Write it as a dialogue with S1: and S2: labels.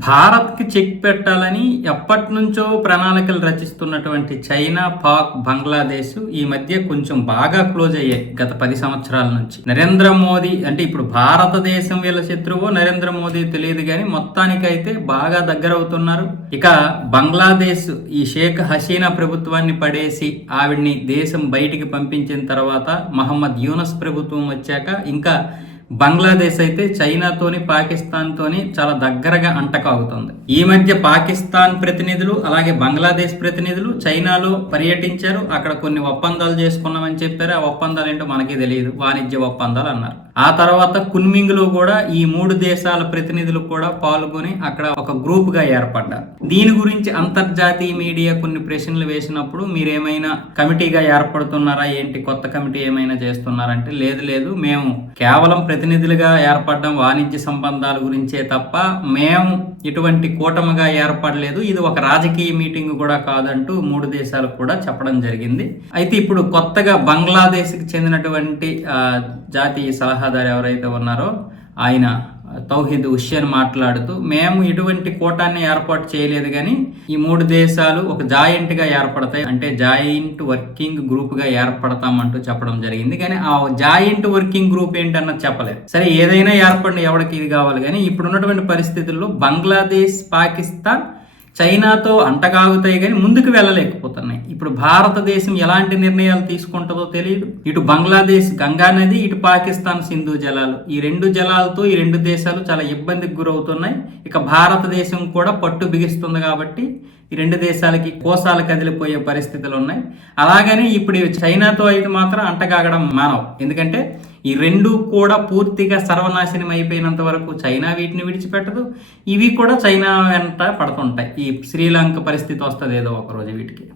S1: భారత్కి చెక్ పెట్టాలని ఎప్పటి నుంచో ప్రణాళికలు రచిస్తున్నటువంటి చైనా పాక్ బంగ్లాదేశ్ ఈ మధ్య కొంచెం బాగా క్లోజ్ అయ్యాయి గత పది సంవత్సరాల నుంచి. నరేంద్ర మోదీ అంటే ఇప్పుడు భారతదేశం వీళ్ళ శత్రువు నరేంద్ర మోదీ తెలియదు కానీ మొత్తానికైతే బాగా దగ్గర అవుతున్నారు ఇక బంగ్లాదేశ్ ఈ షేక్ హసీనా ప్రభుత్వాన్ని పడేసి ఆవిడ్ని దేశం బయటికి పంపించిన తర్వాత మహమ్మద్ యూనస్ ప్రభుత్వం వచ్చాక ఇంకా బంగ్లాదేశ్ అయితే చైనాతోని పాకిస్తాన్తోని చాలా దగ్గరగా అంటకాగుతుంది. ఈ మధ్య పాకిస్తాన్ ప్రతినిధులు అలాగే బంగ్లాదేశ్ ప్రతినిధులు చైనాలో పర్యటించారు. అక్కడ కొన్ని ఒప్పందాలు చేసుకున్నామని చెప్పారు. ఆ ఒప్పందాలు ఏంటో మనకి తెలియదు. వాణిజ్య ఒప్పందాలు అన్నారు. ఆ తర్వాత కున్మింగ్లో కూడా ఈ మూడు దేశాల ప్రతినిధులు కూడా పాల్గొని అక్కడ ఒక గ్రూప్గా ఏర్పడ్డారు. దీని గురించి అంతర్జాతీయ మీడియా కొన్ని ప్రశ్నలు వేసినప్పుడు మీరేమైనా కమిటీగా ఏర్పడుతున్నారా? ఏంటి కొత్త కమిటీ ఏమైనా చేస్తున్నారంటే లేదు లేదు మేము కేవలం ప్రతినిధులుగా ఏర్పడడం వాణిజ్య సంబంధాల గురించే తప్ప మేము ఇటువంటి కూటమిగా ఏర్పడలేదు. ఇది ఒక రాజకీయ మీటింగ్ కూడా కాదంటూ మూడు దేశాలకు కూడా చెప్పడం జరిగింది. అయితే ఇప్పుడు కొత్తగా బంగ్లాదేశ్కి చెందినటువంటి జాతీయ సలహాదారు ఎవరైతే ఉన్నారో ఆయన తౌహీద్ హుస్సేన్ మాట్లాడుతూ మేము ఇటువంటి కూటాన్ని ఏర్పాటు చేయలేదు కానీ ఈ మూడు దేశాలు ఒక జాయింట్గా ఏర్పడతాయి. అంటే జాయింట్ వర్కింగ్ గ్రూప్గా ఏర్పడతామంటూ చెప్పడం జరిగింది. కానీ ఆ జాయింట్ వర్కింగ్ గ్రూప్ ఏంటన్నది చెప్పలేదు. సరే ఏదైనా ఏర్పడిన ఎవరికి ఇది కావాలి? కానీ ఇప్పుడు ఉన్నటువంటి పరిస్థితుల్లో బంగ్లాదేశ్ పాకిస్తాన్ చైనాతో అంటగాగుతాయి కానీ ముందుకు వెళ్ళలేకపోతున్నాయి. ఇప్పుడు భారతదేశం ఎలాంటి నిర్ణయాలు తీసుకుంటుందో తెలియదు. ఇటు బంగ్లాదేశ్ గంగా నది ఇటు పాకిస్తాన్ సింధు జలాలు. ఈ రెండు జలాలతో ఈ రెండు దేశాలు చాలా ఇబ్బందికి గురవుతున్నాయి. ఇక భారతదేశం కూడా పట్టు బిగిస్తుంది కాబట్టి ఈ రెండు దేశాలకి కోసాలు కదిలిపోయే పరిస్థితులు ఉన్నాయి. అలాగని ఇప్పుడు చైనాతో అయితే మాత్రం అంటగాగడం మానవు. ఎందుకంటే ఈ రెండు కూడా పూర్తిగా సర్వనాశనం అయిపోయినంత వరకు చైనా వీటిని విడిచిపెట్టదు. ఇవి కూడా చైనా వెంట పడుతుంటాయి. ఈ శ్రీలంక పరిస్థితి వస్తుంది ఏదో ఒక రోజు వీటికి.